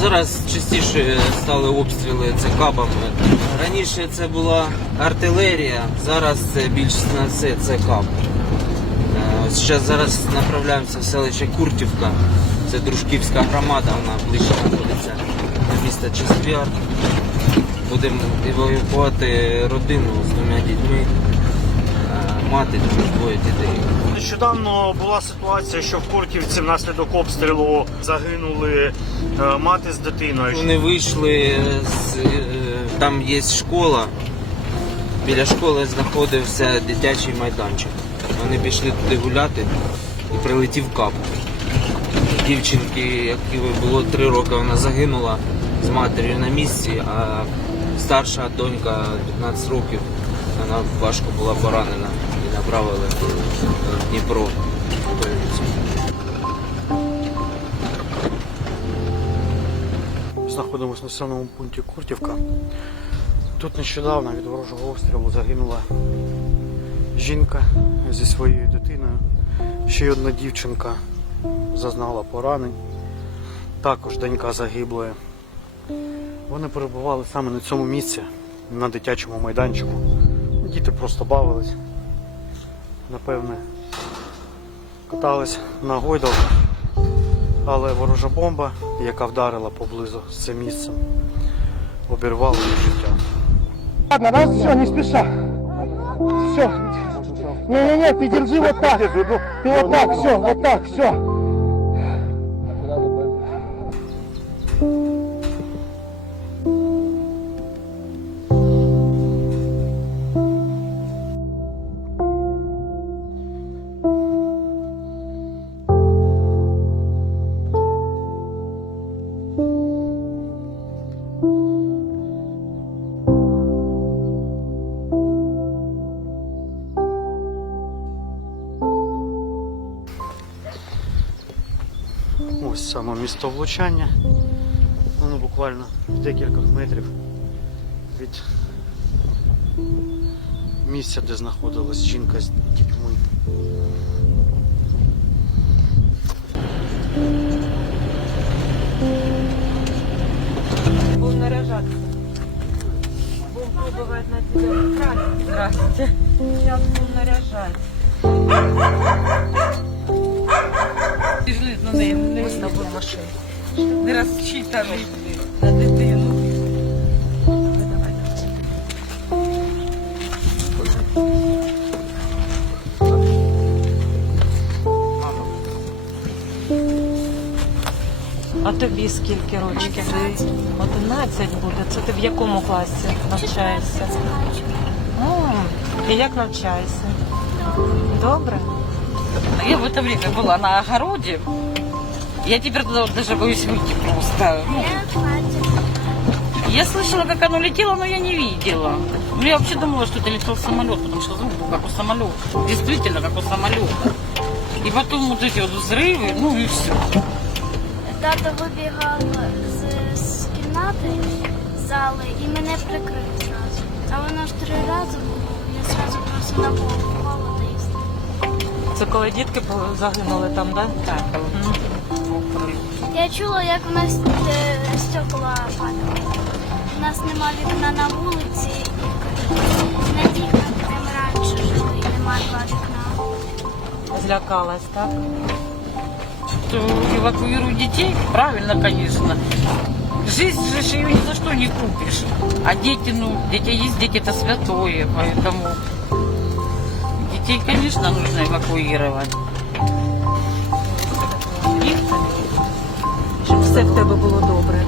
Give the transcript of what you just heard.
Зараз частіше стали обстріли це кабами. Раніше це була артилерія, зараз це більш на це каб. Е, Зараз, зараз направляємося в селище Куртівка. Це дружківська громада, вона ближче знаходиться до міста Чеспіар. Будемо евакуювати родину з двома дітьми. Мати двоє дітей. Нещодавно була ситуація, що в Куртівці внаслідок обстрілу загинули е, мати з дитиною. Вони вийшли з е, там є школа. Біля школи знаходився дитячий майданчик. Вони пішли туди гуляти і прилетів кап. Дівчинки, якій було три роки, вона загинула з матір'ю на місці, а старша донька 15 років, вона важко була поранена направили в Дніпро. Знаходимося в населеному пункті Куртівка. Тут нещодавно від ворожого обстрілу загинула жінка зі своєю дитиною. Ще одна дівчинка зазнала поранень. Також донька загиблої. Вони перебували саме на цьому місці, на дитячому майданчику. Діти просто бавились. Напевне, катались на гойдалках. Але ворожа бомба, яка вдарила поблизу з цим місцем, обірвала її життя. Ладно, раз, все, не спеша. Все. Не-не-не, ты держи вот так. Ты вот так, все, вот так, все. Саме місто влучання. Воно буквально в декількох метрів від місця, де знаходилась жінка з дітьми. Будем наряжаться. Будем пробовать на тебя. Здравствуйте. Сейчас будем наряжать. На неї, не з тобою машину. Не розчитаний на дитину. А тобі скільки рочків? 11 буде. Це ти в якому класі навчаєшся? М, І як навчаєшся? Добре. Я в это время была на огороде. Я теперь туда вот даже боюсь выйти просто. Ну, я слышала, как оно летело, но я не видела. Ну, я вообще думала, что это летел самолет, потому что звук был как у самолета. Действительно, как у самолета. И потом вот эти вот взрывы, ну и все. Тато вибігав з, з кімнати з зали і мене прикрив зразу. А воно ж три рази було, я зразу просто на голову Це коли дітки по- загинули там, так? Так, Мгм. Я чула, як у нас е, стекла падали. У нас нема вікна на вулиці, і на вікна там раніше жили, і нема два вікна. Злякалась, так? что эвакуируют детей, правильно, конечно. Жизнь же ж ее ни за что не купишь. А дети, ну, дети есть, дети это святое, поэтому детей, конечно, нужно эвакуировать. Щоб все в тебе було добре.